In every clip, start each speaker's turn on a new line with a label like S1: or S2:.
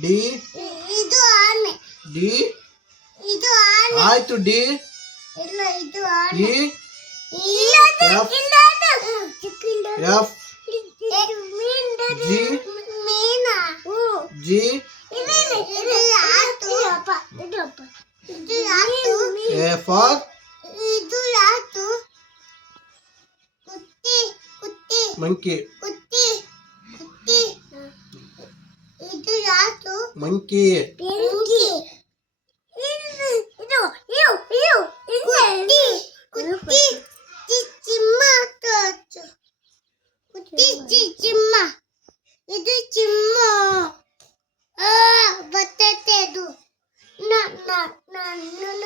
S1: D
S2: ಇದು ಆನೆ
S1: D
S2: ಇದು ಆನೆ
S1: ಆಯ್ತು ಡಿ
S2: ಇಲ್ಲ ಇದು ಆನೆ
S1: ಇ
S2: ಇಲ್ಲ
S1: F.
S2: ಇಲ್ಲ ಚಿಕ್ಕಿಂದ
S1: ಎಫ್ ಜಿ
S2: ಮೀನಾ
S1: ಜಿ
S2: ಇದು ಇದು ಯಾತು ಇದು ಅಪ್ಪ ಇದು ಯಾತು
S1: ಎ ಫಾರ್
S2: ಇದು ಯಾತು ಕುತ್ತಿ ಕುತ್ತಿ
S1: ಮಂಕಿ
S2: ಇದು ಯಾತು
S1: ಮಂಕಿ
S2: ಬೆಂಕಿ ಇದು ಇದು ಇದು ಇದು ಕುತ್ತಿ ಕುತ್ತಿ ಚಿಮ್ಮ ತೋಚು ಕುತ್ತಿ ಚಿ ಚಿಮ್ಮ ಇದು ಚಿಮ್ಮ ಆ ಬರ್ತೈತೆ ಅದು ನ ನ ನನ್ನ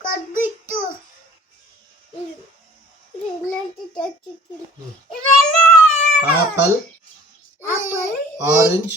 S2: ಕದ್ಬಿಟ್ಟು ಇವೆಲ್ಲ
S1: ಆಪಲ್
S2: ಆಪಲ್
S1: ಆರೆಂಜ್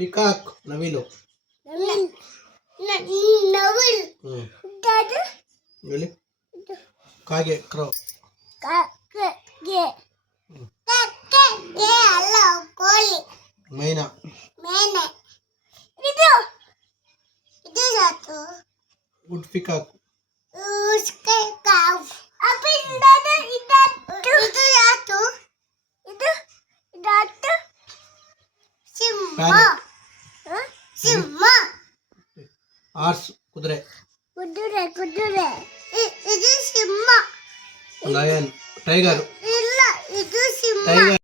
S1: ಪಿಕಾಕ್ ನವಿಲು. ಹ್ಮ್. ಹೇಳಿ ಕಾಗೆ ಕ್ರೋ. ಮೈನಾ. Woodpecker.
S2: ಇದು ಇದು ಇದು ಇದಾತು ಸಿಂಹ
S1: ಆನೆ.
S2: ಹ? ಸಿಂಹ
S1: ಆರ್ಸ್ ಕುದುರೆ
S2: ಕುದುರೆ ಕುದುರೆ ಇ- ಇದು ಸಿಂಹ
S1: ಲಯನ್ ಟೈಗರ್
S2: ಇಲ್ಲ ಇದು ಸಿಂಹ
S1: ಟೈಗರ್